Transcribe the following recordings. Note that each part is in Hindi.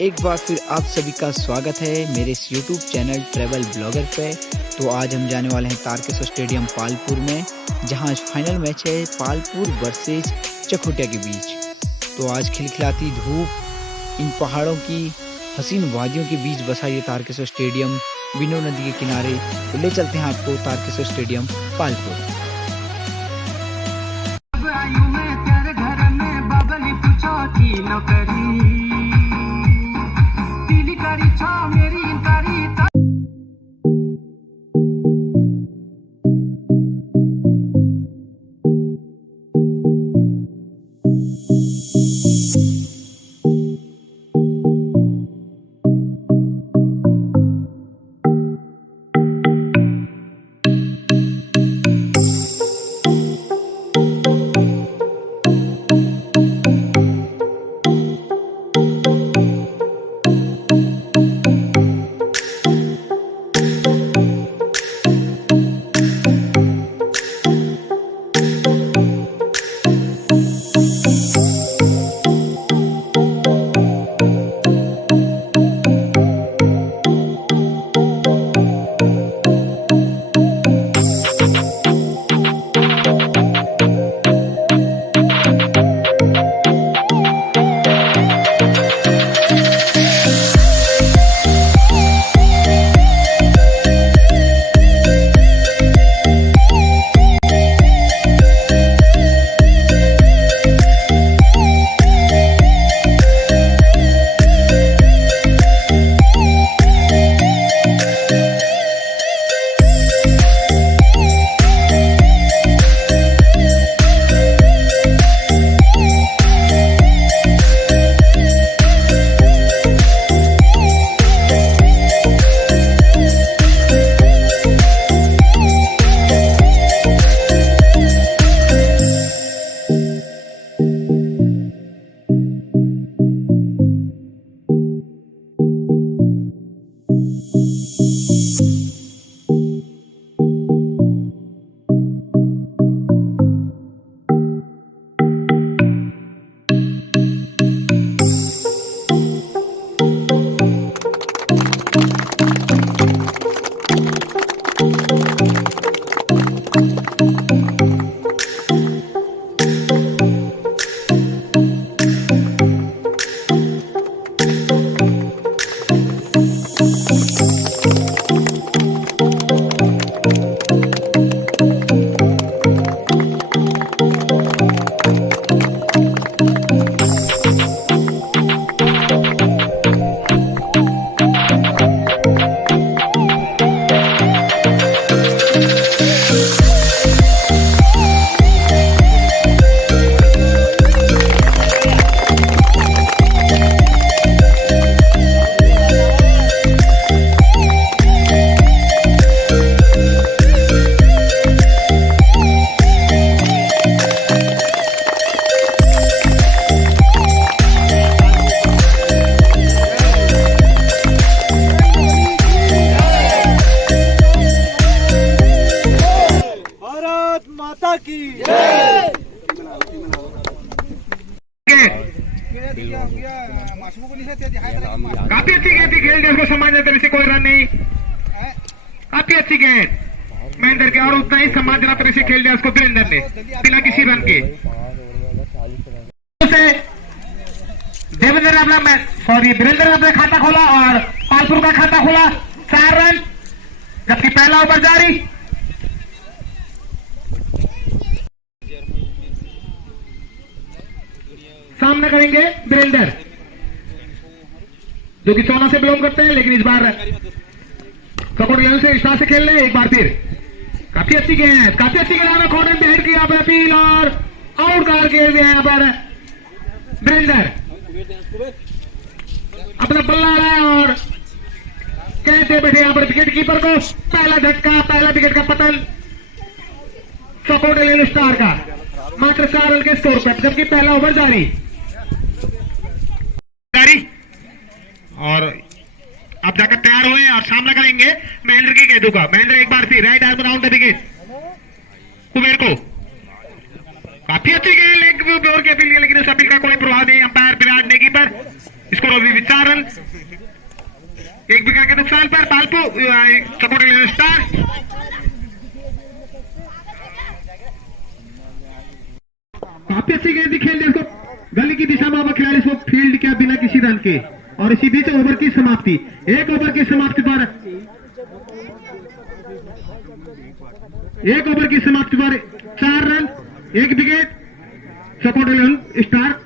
एक बार फिर आप सभी का स्वागत है मेरे इस YouTube चैनल ट्रैवल ब्लॉगर पे। तो आज हम जाने वाले हैं तारकेश्वर स्टेडियम पालपुर में, जहां आज फाइनल मैच है पालपुर वर्सेस चकोटिया के बीच। तो आज खिलखिलाती धूप, इन पहाड़ों की हसीन वादियों के बीच बसा ये तारकेश्वर स्टेडियम बिनो नदी के किनारे। तो ले चलते हैं आपको तारकेश्वर स्टेडियम पालपुर। काफी अच्छी गेंद थी, खेल दिया उसको सम्मान देते वैसे कोई रन नहीं। काफी अच्छी गेंद महेंद्र के, और उतना ही सम्मान देना तरह से खेल दिया उसको वीरेंद्र ने बिना किसी रन के। देवेंद्र ने अपना वीरेंद्र ने अपना खाता खोला और पालपुर का खाता खोला 4 रन, जबकि पहला ओवर जारी। सामना करेंगे वीरेंद्र, जो कि 14 से बिलोंग करते हैं, लेकिन इस बार चकोटिया से स्टार से खेल रहे हैं एक बार फिर। काफी अच्छी गेंद, काफी अच्छी गेंद कॉर्नर पे हिट किया अपील और आउट कर के यहाँ पर वीरेंद्र अपना बल्ला आ रहा है और कहते बैठे यहाँ पर विकेट कीपर को पहला झटका, पहला विकेट का पतन चकोटिया स्टार का, मात्र 4 रन के स्कोर पर, जबकि पहला ओवर जारी। और अब जाकर तैयार हुए और सामना करेंगे महेंद्र की गेंदों का। महेंद्र एक बार फिर right arm round the wicket Kuber को, काफी अच्छी गेंद लेग बोर की अपील, लेकिन उस अपील का कोई प्रभाव नहीं। अंपायर विराट नेगी पर स्कोर अभी 4 रन, 1 विकेट के नुकसान पर पालपुर चकोटी लेन स्टार। काफी अच्छी गेंद खेल रहे इसको गली की दिशा में, अब खिलाड़ी इसको फील्ड किया बिना किसी रन के, और इसी बीच ओवर की समाप्ति, 1 ओवर की समाप्ति पर 1 ओवर की समाप्ति पर 4 रन, 1 विकेट चकोटी लेन स्टार।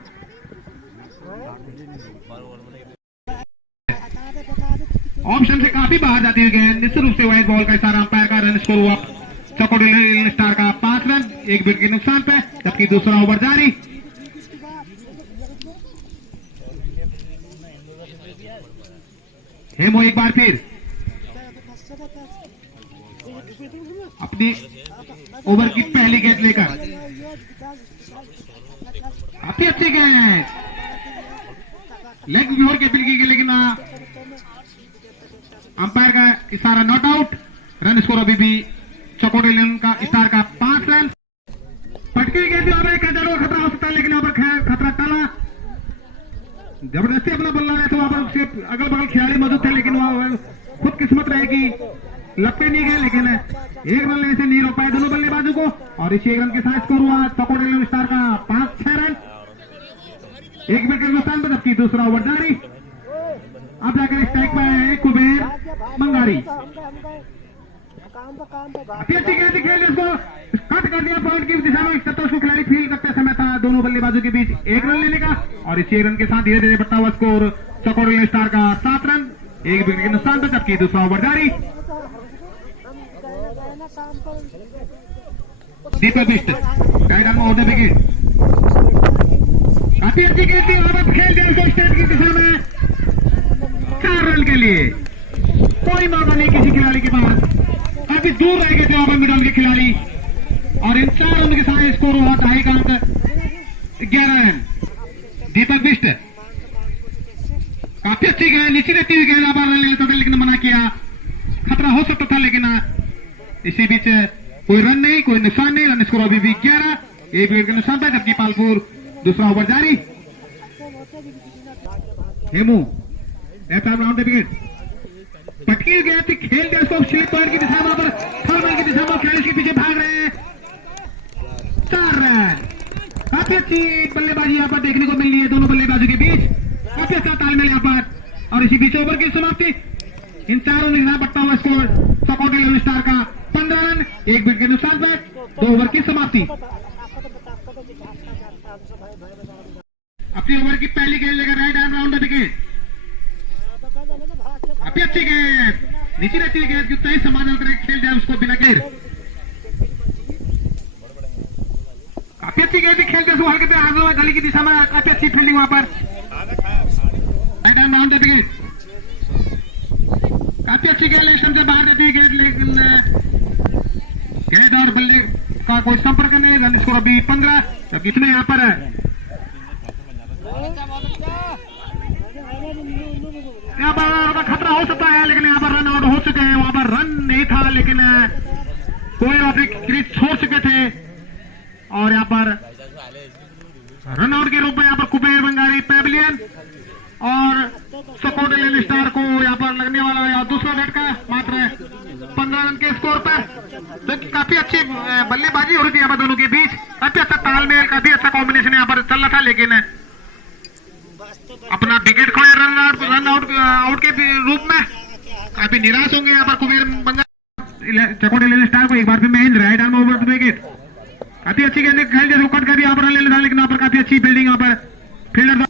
ऑप्शन से काफी बाहर जाती हुई गेंद, निश्चित रूप से वाइड बॉल का इशारा, अंपायर का रन स्कोर हुआ चकोटी लेन स्टार का 5 रन, 1 विकेट के नुकसान पे, जबकि दूसरा ओवर जारी। हेमो एक बार फिर अपनी ओवर की पहली गेंद लेकर, काफी अच्छी गेंद लेग ओवर के बिल की, लेकिन अंपायर का इशारा नॉट आउट। रन स्कोर अभी भी चकोटी लेन का स्टार का 5 रन। पटकी गेंद खतरा हो सकता है, लेकिन यहाँ पर खतरा टला, जबरदस्ती अपना बल्ला है, तो वहां पर अगल बगल खिलाड़ी मौजूद थे, लेकिन वह खुद किस्मत रहे कि लपके नहीं गए, लेकिन 1 रन लेने से नहीं रोक पाए दोनों बल्लेबाजों को, और इसी 1 रन के साथ स्कोर हुआ चकोटी लेन स्टार का 5-6 रन, 1 विकेट के नुकसान पर, जबकि दूसरा ओवर जारी। अब जाकर स्ट्राइक पे है कुबेर मंगारी। अच्छी गेंद खेल इसको कट कर दिया पॉइंट की दिशा में, उसको खिलाड़ी फील्ड करते समय था दोनों बल्लेबाजों के बीच 1 रन लेने का, और इसी 1 रन के साथ धीरे धीरे बढ़ता हुआ स्कोर चकोटी लेन स्टार का 7 रन, 1 विकेट के नुकसान पर, जबकि दूसरा ओवर जारी। Deepak Bisht right arm off the wicket, काफी अच्छी गेंद थी, खेल दिया उसको स्टेट की दिशा में 4 रन के लिए, कोई मौका नहीं किसी खिलाड़ी के पास, काफी दूर रह गए थे वहां पर मिडल के खिलाड़ी, और इन 4 रन के साथ स्कोर हुआ ढाई का अंक 11 रन। दीपक बिष्ट काफी अच्छी गेंद, नीचे रहती हुई गेंद, रन ले लेता था लेकिन मना किया, खतरा हो सकता था, लेकिन इसी बीच कोई रन नहीं, कोई नुकसान नहीं, रन स्कोर अभी भी 11, 1 विकेट के नुकसान था, जबकि पालपुर दूसरा ओवर जारी। Hemu left arm round the wicket, पटकी गया थी, खेल दिया उसको स्लिप पॉइंट की दिशा में, पर थर्ड मैन की दिशा में खिलाड़ी के पीछे भाग रहे हैं, 4 रन। काफी अच्छी बल्लेबाजी यहाँ पर देखने को मिल रही है दोनों बल्लेबाजों के बीच, काफी अच्छा तालमेल यहाँ पर, और इसी बीच ओवर की समाप्ति, इन 4 रन के साथ बढ़ता हुआ स्कोर चकोटी लेन स्टार का 15 रन, 1 विकेट के नुकसान पर, 2 ओवर की समाप्ति। अपनी ओवर की पहली गेंद लेकर right arm round the wicket, काफी अच्छी गेंद, नीचे रहती है गेंद, कितना ही समान खेल जाए उसको बिना घेर, काफी अच्छी गेंद खेल जाए हल्के पे आगे हुआ गली की दिशा में, काफी अच्छी फील्डिंग वहां पर, right arm round the wicket, काफी अच्छी गेंद लेकिन से बाहर रहती है गेंद, लेकिन गेंद और बल्ले का कोई संपर्क नहीं, रन स्कोर अभी 15, जबकि इसमें यहाँ पर खतरा हो सकता है, लेकिन यहाँ पर रन आउट हो चुके हैं, वहां पर रन नहीं था, लेकिन कोई अपनी क्रीज छोड़ चुके थे, और यहाँ पर रन आउट के रूप में यहाँ पर कुबेर बंगारी पेविलियन और चकोटी लेन स्टार को यहाँ पर लगने वाला या दूसरा झटका मात्र 15 रन के स्कोर पर, तो काफी अच्छी बल्लेबाजी हो रही थी यहाँ पर दोनों के बीच, काफी अच्छा तालमेल, काफी अच्छा कॉम्बिनेशन यहाँ पर चल रहा था, लेकिन अपना विकेट खोया रन आउट के रूप में, काफी निराश होंगे यहाँ पर कुबेर बंगाल चकोटी लेन स्टार को। एक बार फिर Mahendra right arm over the wicket, काफी अच्छी गेंद खेल जैसे कट कर दिया, यहाँ पर रन ले लेता, लेकिन यहाँ पर काफी अच्छी फील्डिंग, यहाँ पर फील्डर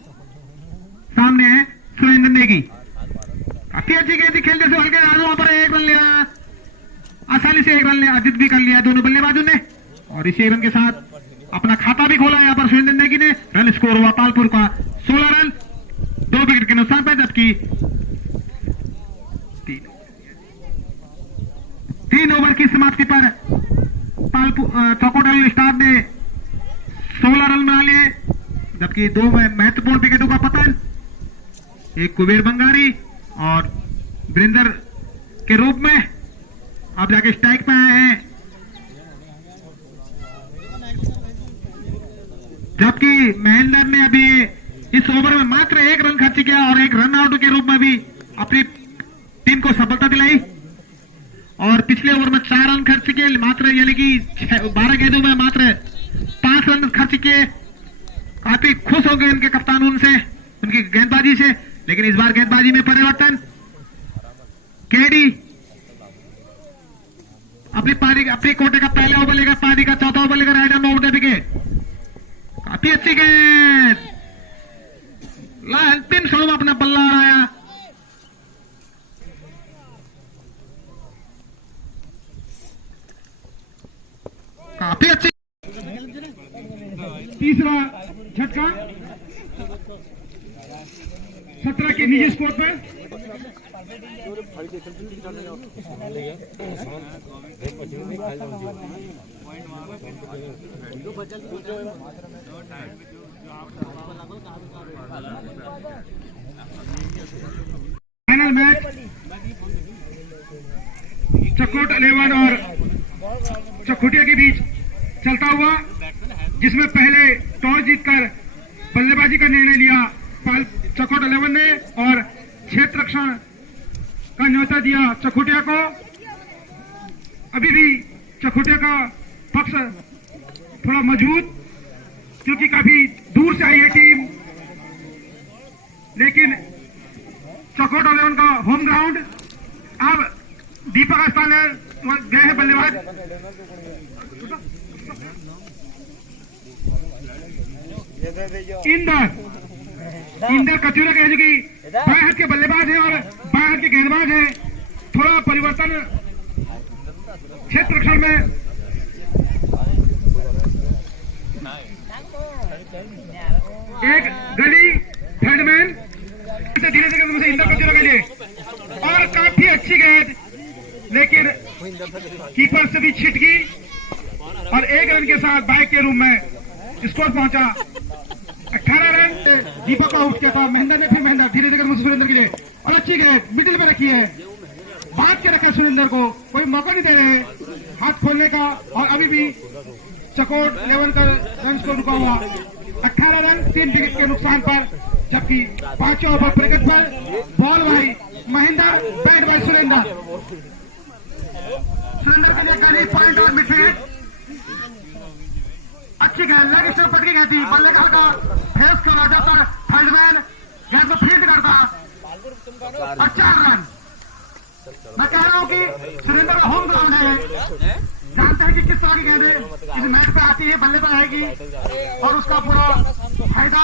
सामने है सुरेंद्र नेगी, काफी अच्छी गेंद खेल जैसे हल्के वहां पर 1 रन लिया, आसानी से 1 रन अर्जित भी कर लिया दोनों बल्लेबाजों ने, और इसी 1 रन के साथ अपना खाता भी खोला यहाँ पर सुरेंद्र नेगी ने। रन स्कोर हुआ पालपुर का 16 रन, 2 विकेट के नुकसान पर, जबकि 3 ओवर की समाप्ति पर चकोटी लेन स्टार ने 16 रन बना लिए, जबकि 2 महत्वपूर्ण विकेटों का पतन, एक कुबेर बंगारी और वीरेंद्र के रूप में अब जाके स्ट्राइक पे आए हैं, जबकि महेंद्र ने अभी इस ओवर में मात्र 1 रन खर्च किया और 1 रन आउट के रूप में भी अपनी टीम को सफलता दिलाई। और पिछले ओवर में 4 रन खर्च किए, मात्र यानी कि 12 गेंदों में मात्र 5 रन खर्च किए। काफी खुश हो गए उनके कप्तान उनसे, उनकी गेंदबाजी से। लेकिन इस बार गेंदबाजी में परिवर्तन। केडी अपनी कोटे का पहला ओवर लेकर पारी का चौथा ओवर लेकर राइडर में उठे विकेट। काफी अच्छी गेंद, अंतिम क्षण में अपना बल्ला उड़ाया। काफी अच्छी तीसरा झटका 17 के निजी स्कोर पर। फाइनल मैच चकोट 11 और चकोटिया के बीच चलता हुआ, जिसमें पहले टॉस जीतकर बल्लेबाजी का निर्णय लिया चकोट 11 ने और क्षेत्र रक्षण का न्योता दिया चकोटिया को। अभी भी चकोटिया का पक्ष थोड़ा मजबूत, क्योंकि काफी दूर से आई है टीम, लेकिन चकोट 11 का होम ग्राउंड। अब दीपक स्थान गए हैं बल्लेबाज। इंदर कचूरा कह कि बाएं हाथ के बल्लेबाज है और बाएं हाथ के गेंदबाज है। थोड़ा परिवर्तन क्षेत्र रक्षण में। एक गली थर्डमैन धीरे धीरे इंदर कचूरा के लिए, और काफी अच्छी गेंद, लेकिन कीपर से भी छिटकी और 1 रन के साथ बाइक के रूप में स्कोर पहुंचा 18 रन। दीपक का आउट किया था महेंद्र ने, फिर महेंद्र धीरे धीरे सुरेंद्र के लिए, और अच्छी गेंद मिडिल में रखी है, बांध के रखा सुरेंद्र को, कोई मौका नहीं दे रहे हाथ खोलने का। और अभी भी चकोट 11 का रन स्कोर रुका हुआ 18 रन 3 विकेट के नुकसान पर। जबकि 5वें ओवर क्रिकेट पर बॉल भाई महेंद्र, बैट भाई सुरेंद्र के लिए गली पॉइंट और मिडफील्ड। अच्छी गेंद लेग स्टंप पटकी गई थी, बल्लेबाज का फेस खोला जाता, थर्डमैन गेंद को फील्ड करता और 4 रन। मैं कह रहा हूं कि सुरेंद्र का होम ग्राउंड है, जानते हैं कि किस तरह की गेंदें इस मैच पे आती है, बल्ले पर आएगी, और उसका पूरा फायदा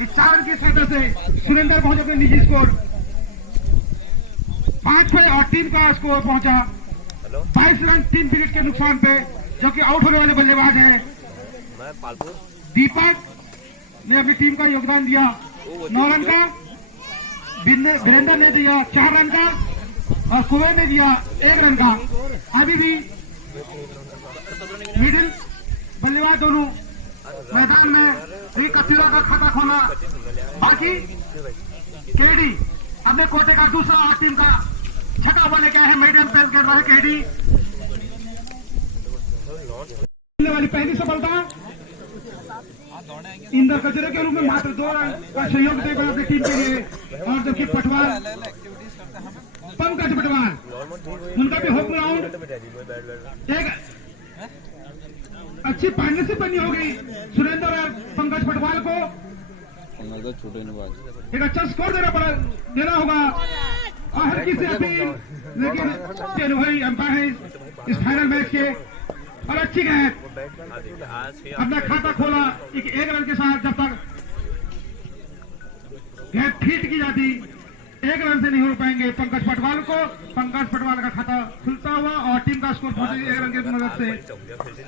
इस 4 रन की सहायता से सुरेंद्र पहुंचे अपने निजी स्कोर 5 पे, और टीम का स्कोर पहुंचा 22 रन 3 विकेट के नुकसान पे, जो कि आउट होने वाले बल्लेबाज हैं। दीपक ने अपनी टीम का योगदान दिया 9 रन का, वीरेंद्र ने दिया 4 रन का, और कुबेर ने दिया 1 रन का। अभी भी मिडिल बल्लेबाज दोनों मैदान में, कचूरा का खाता खोला बाकी। केडी अपने कोटे का दूसरा टीम का छठा ओवर लेके आए हैं, मीडियम पेस कर रहा है केडी। वाली पहली सफलता इंदर कचरे के रूप में मात्र 2 रन का सहयोग देगा अपनी टीम के लिए। और जबकि पटवार पंकज पटवार, उनका भी होम ग्राउंड, एक अच्छी पार्टनरशिप बनी होगी सुरेंद्र और पंकज पटवार को। एक अच्छा स्कोर देना होगा, और हर किसी अपील, लेकिन अनुभवी अंपायर है इस फाइनल मैच के। और अच्छी गेंद, अपना खाता खोला 1 रन के साथ। जब तक गेंद फीट की जाती 1 रन से नहीं हो पाएंगे पंकज पटवाल को। पंकज पटवाल का खाता खुलता हुआ और टीम का स्कोर पहुंचे 1 रन की मदद से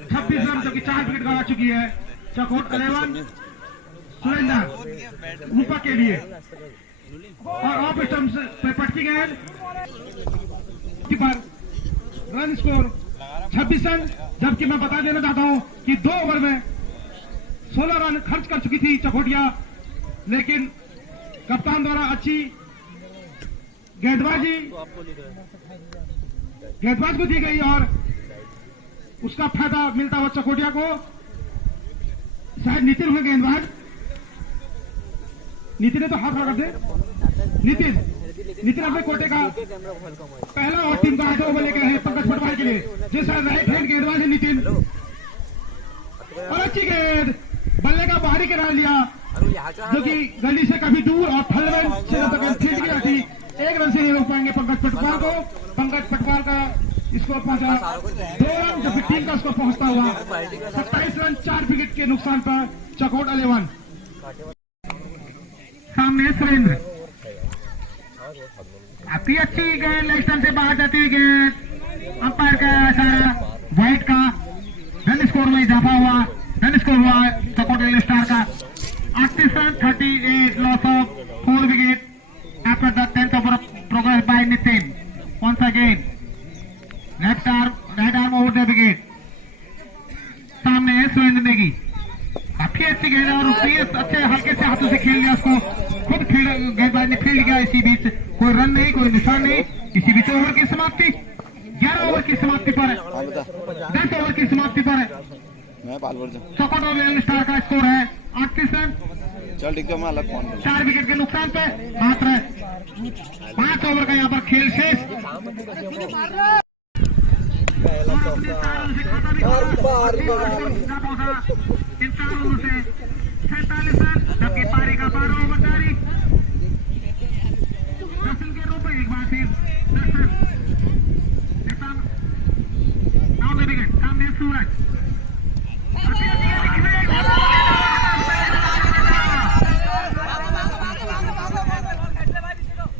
26 रन, जो कि 4 विकेट गंवा चुकी है चकोट 11। सुरेंद्र ऊपर के लिए, और ऑफ स्टंप पे पटकी गेंद पर रन स्कोर 26 रन। जबकि मैं बता देना चाहता हूं कि 2 ओवर में 16 रन खर्च कर चुकी थी चकोटिया, लेकिन कप्तान द्वारा अच्छी गेंदबाज को दी गई और उसका फायदा मिलता हुआ चकोटिया को। शायद नितिन हुए गेंदबाज, नितिन ने तो हाथ लगा दे। नितिन अपने कोटे का पहला और टीम का आधा ओवर लेकर है पंकज पटवारी के लिए, जिस राइट हैंड गेंदबाज है नितिन। और अच्छी गेंद बल्ले का बाहरी किनारा लिया, जो कि गली से काफी दूर और थलवन से फील्ड की थी। एक रन से नहीं रोक पाएंगे पंकज पटवार को। पंकज पटवार का स्कोर पहुंचा 2 रन, जबकि टीम का स्कोर पहुंचता हुआ 27 रन 4 विकेट के नुकसान पर चकोट 11। सामने सुरेंद्र, अति अच्छी गेंद लेग स्टंप से बाहर जाती है गेंद, अंपायर का इशारा व्हाइट का। रन स्कोर में इजाफा हुआ, रन स्कोर हुआ चकोट रेलवे स्टार का 38 run 38 loss of 4 wicket after the 10th over progress by Nitin. Once again, right arm over the wicket. सामने है सुरेंद्र नेगी, काफी अच्छी गेंद और अच्छे हल्के से हाथों से खेल लिया उसको, खुद गेंदबाज ने फील्ड किया। इसी बीच कोई रन नहीं, कोई निशान नहीं। इसी बीच ओवर की समाप्ति 11 ओवर की समाप्ति पर 10 ओवर की समाप्ति पर चकोट रेलवे स्टार का स्कोर है 38 रन। चल ठीक है, मैं अलग फोन 4 विकेट के नुकसान पे मात्र 5 ओवर का यहाँ पर खेल शेष। इन 4 ओवर से 47 रन, जबकि पारी का 12 ओवर जारी। दर्शन के रूप में एक बार फिर दर्शन विकेट। सामने सूरज,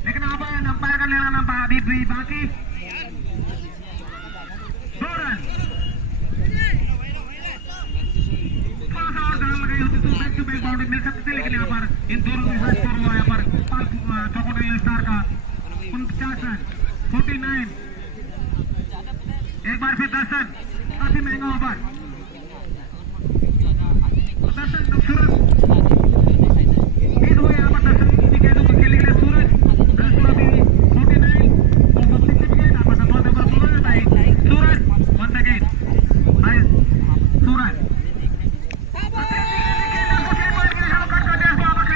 लेकिन अंपायर का लेना अभी भी बाकी 2 रन। थोड़ा सा और जान लगाई होती तो बैक टू बैक बाउंड्री मिल सकती थी, लेकिन यहाँ पर इन दोनों के साथ स्कोर हुआ यहाँ पर चकोट रेलवे स्टार का 49 रन 49। एक बार फिर दर्शन, काफी महंगा ओवर। दर्शन सूरज लीड हुए यहाँ पर, दर्शन की गेंदों को खेलने के लिए सूरज 49 और सबसे विकेट यहाँ पर सूरज once again by सूरज।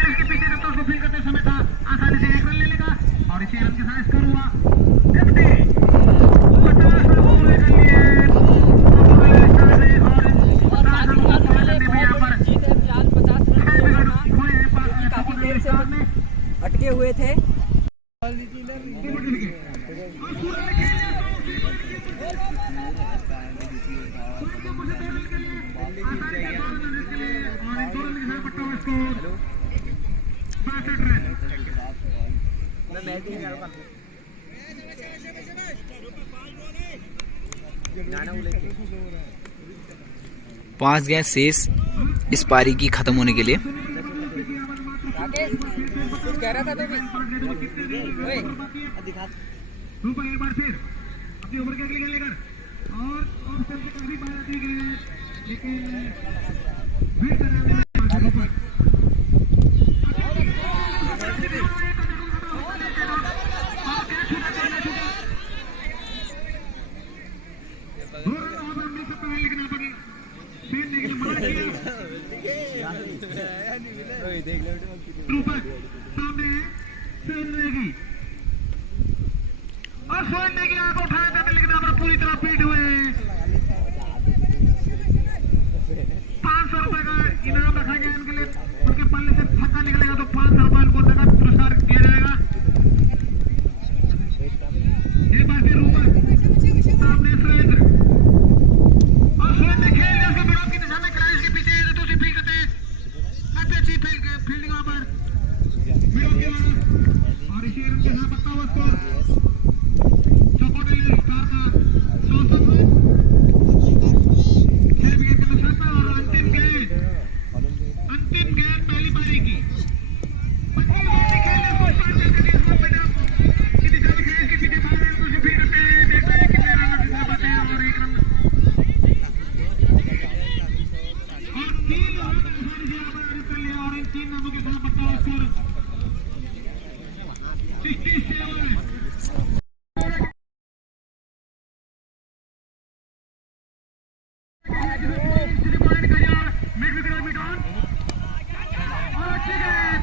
इसके पीछे तो उसको फील करते समय था, आसानी से 1 रन ले लेगा और इसी रन के साथ स्कोर हुआ 50 पूरे कर लिए अटके हुए थे। मैं मैच नहीं कर रहा। पांच गेंद शेष इस पारी की खत्म होने के लिए। राकेश कुछ कह रहा था बेबी, ओए दिखा। एक बार फिर अपनी ओवर के अगली गेंद लेकर और ऑप्शन से काफी बार आती है, लेकिन फिर कराने सामने सुरेंद्र और सुरेंद्र की आंख उठाया था, लेकिन यहाँ पर पूरी तरह पीट हुए। 500 रुपए का इनाम रखा गया इनके लिए, उनके पल्ले से छक्का निकलेगा तो 500 रुपए उनको नगद पुरस्कार दिया जाएगा। एक बार फिर ऊपर सामने सुरेंद्र और सुरेंद्र खेल लिया उसके विरोध की दिशा में, खिलाड़ी इसके पीछे तो उसे फील करते हैं। काफी अच्छी फील्डिंग वहां पर विरोध के द्वारा और इसी रन के साथ पत्ता हुआ स्कोर चकोट रेलवे स्टार का 64 रन 6 विकेट के नुकसान पर। और अंतिम गेंद पहली पारी की 25 ओवर की खेल है, उसको स्टार्ट करके इस बार पंजाब की दिशा में खेल इसके पीछे 12 रन को फील करते हैं। देखते हैं कितने रन निकल पाते हैं और 1 रन और 3 रन आसानी से यहाँ पर अर्जित कर लिया और इन 3 रनों के साथ पत्ता हुआ score 67। Mid wicket mid on और अच्छी गेंद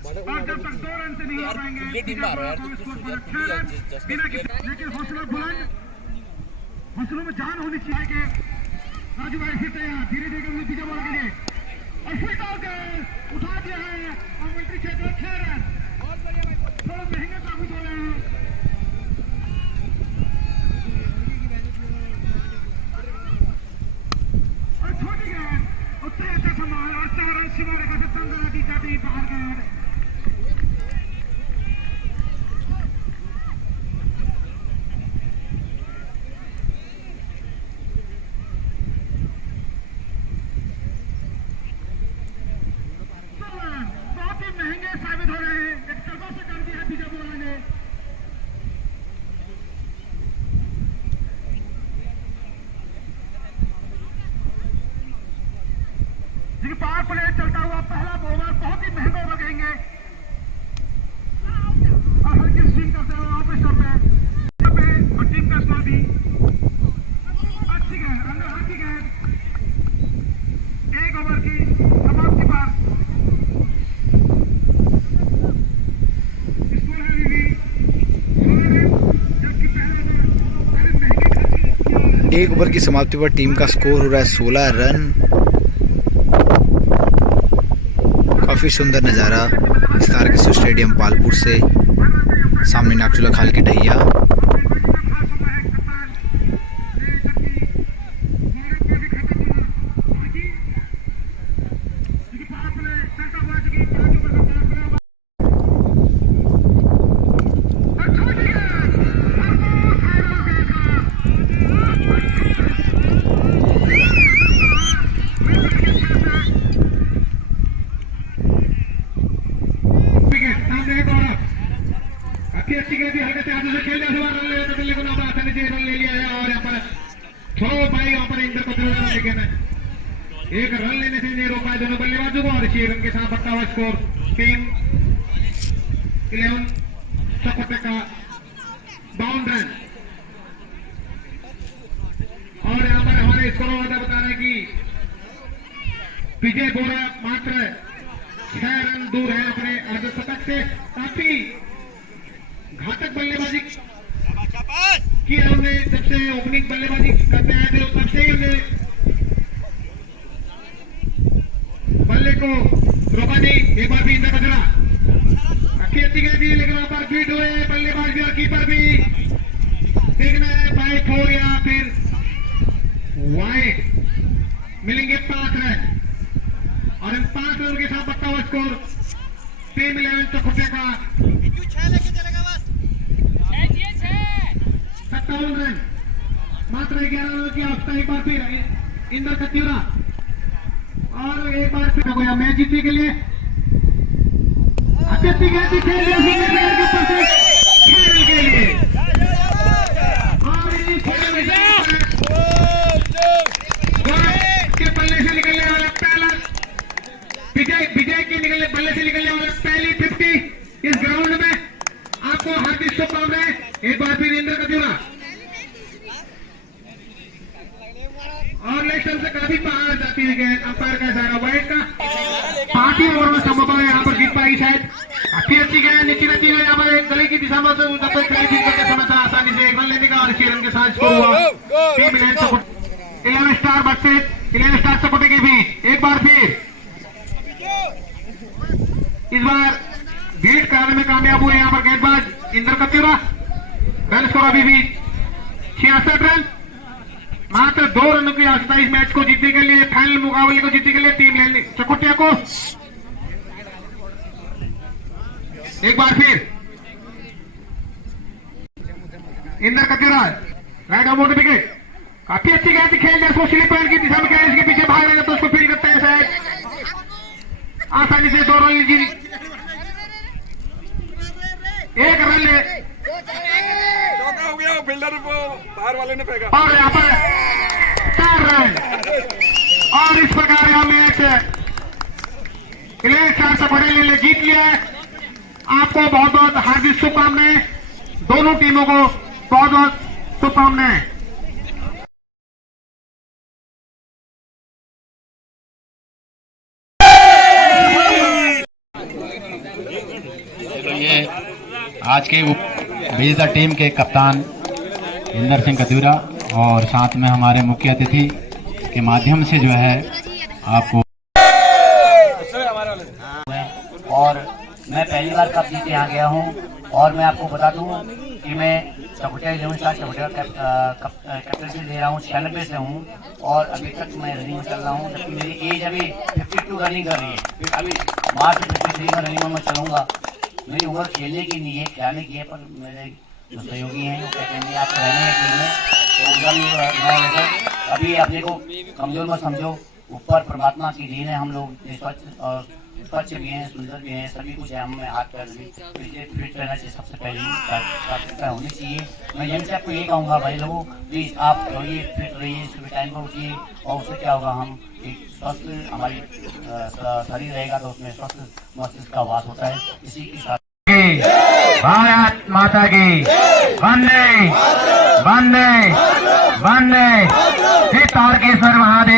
और जब तक 2 रन से नहीं हो पाएंगे लेकिन हौसला बुलंद, हौसलों में जान होनी चाहिए कि राजू भाई फिर तैयार, धीरे धीरे करके बीजा बॉल के लिए और फिट होकर उठा दिया है और मिलिट्री क्षेत्र 6 रन। थोड़ा महंगे साबित हो रहे हैं। और छोटी गेंद उत्तरी अच्छा संभाल और 4 रन सीमा रेखा से तंग दी जाती बाहर गेंद। बहुत ही महंगे साबित हो रहे हैं। एक तरफा से कर दिया है बीजा बोला ने। जी पावर प्ले चलता हुआ पहला ओवर बहुत ही महंगा ओवर कहेंगे और हल्की स्विंग करते हुए ऑफ स्टॉप पे और टीम का स्कोर भी अच्छी गेंद अंदर हाथ की गेंद 1 ओवर की समाप्ति पर स्कोर है अभी 16 रन, जबकि पहले ओवर महंगे 1 ओवर की समाप्ति पर टीम का स्कोर हो रहा है 16 रन। काफी सुंदर नज़ारा इस तारकेश्वर स्टेडियम पालपुर से। सामने नागचूला खाल की ढैया। अच्छी गेंद हल्के से हाथों से खेलने से रन ले तो बल्ले को ना आसानी से रन ले लिया है और यहाँ पर थ्रो पाई यहाँ पर इंदर को थ्रो रन लेकिन 1 रन लेने से नहीं रोका दोनों बल्लेबाजों को और 6 रन के साथ बढ़ता हुआ स्कोर टीम 11 चकोटे का 52 रन। और यहाँ पर हमारे स्कोर बता रहे कि विजय बोरा मात्र 6 रन दूर है अपने अर्धशतक से। काफी घातक बल्लेबाजी की हमने जब से ओपनिंग बल्लेबाजी करते आए थे तब से ही हमने बल्ले को रोका नहीं। एक बार भी इंदर बजरा अच्छी गई थी लेकिन वहां पर बीट हुए बल्लेबाज भी और कीपर भी। देखना है बाई 4 या फिर वाइड मिलेंगे 5 रन और इन 5 रन के साथ बढ़ता हुआ स्कोर टीम 11 चकोटे का 57 रन। मात्र 11 रन की आवश्यकता। एक बार फिर इंदर कत्यूरा और एक बार फिर मैच जीतने के लिए अच्छी गेंद खेल के लिए और के बल्ले से निकलने वाला पहला विजय के निकलने बल्ले से निकलने वाला पहली 50 इस ग्राउंड में। आपको हार्दिक शुभकामनाएं। एक बार फिर इंदर कत्यूरा और लेग स्टंप से काफी बाहर जाती है गेंद। अंपायर का इशारा वाइड का 5 ओवर में संभव है यहाँ पर जीत पाई शायद। अच्छी गेंद नीचे रहती है यहाँ पर गले की दिशा में करके समय था आसानी से 1 रन लेने का और 6 रन के साथ स्कोर हुआ। टीम 11 स्टार वर्सेस 11 स्टार सपोर्टे के बीच। एक बार फिर इस बार बीट कराने में कामयाब हुए यहाँ पर गेंदबाज इंदर कत्यूरा। रन स्कोर अभी भी 66 रन। मात्र 2 रनों की आवश्यकता इस मैच को जीतने के लिए, फाइनल मुकाबले को जीतने के लिए टीम चकोटिया को। एक बार फिर Inder Katyura right off motor wicket. काफी अच्छी गेंद खेल जैसे स्लिप लाइन की दिशा में खेल, इसके पीछे भाग रहेगा तो उसको फील करते हैं शायद आसानी से 2 रन लीजिए। 1 रन ले हो गया फील्डर को बाहर वाले ने फेंका और यहाँ पर 4 रन और इस प्रकार यह मैच 11 स्टार सपोर्टे ने जीत लिया है। आपको बहुत बहुत हार्दिक शुभकामनाएं। दोनों टीमों को बहुत बहुत शुभकामनाएं। आज के विजेता टीम के कप्तान इंदर सिंह कदूरा और साथ में हमारे मुख्य अतिथि के माध्यम से जो है आपको और मैं पहली बार कप जीत यहाँ गया हूँ और मैं आपको बता दूँ कि मैं चकोटिया 11 स्टार चकोटिया कैप्टनसी ले रहा हूँ, 96 से हूँ और अभी तक मैं रनिंग में चल रहा हूँ, जबकि मेरी एज अभी 52 रनिंग कर रही है। फिर अभी मार्च 53 में रनिंग में मैं चलूँगा। मेरी उम्र खेलने की नहीं है, खिलाने की है, पर मेरे जो सहयोगी हैं वो कहते हैं आप रहने हैं टीम में, तो उनका भी अभी अपने को कमजोर मत समझो, ऊपर परमात्मा की दीन है। हम लोग स्वच्छ भी हैं, सुंदर भी हैं, सभी कुछ है, हमें हाथ पैर भी फिट रहना चाहिए, सबसे पहले प्राथमिकता होनी चाहिए। मैं यहीं से आपको ये कहूँगा भाई लोगों, प्लीज आप रहिए, फिट रहिए, सुबह टाइम पर उठिए और उससे क्या होगा, हम एक स्वस्थ हमारी शरीर रहेगा तो उसमें स्वस्थ मस्तिष्क का वास होता है। इसी के साथ भारत माता की वंदे वंदे वंदे। हे तारकेश्वर महादेव।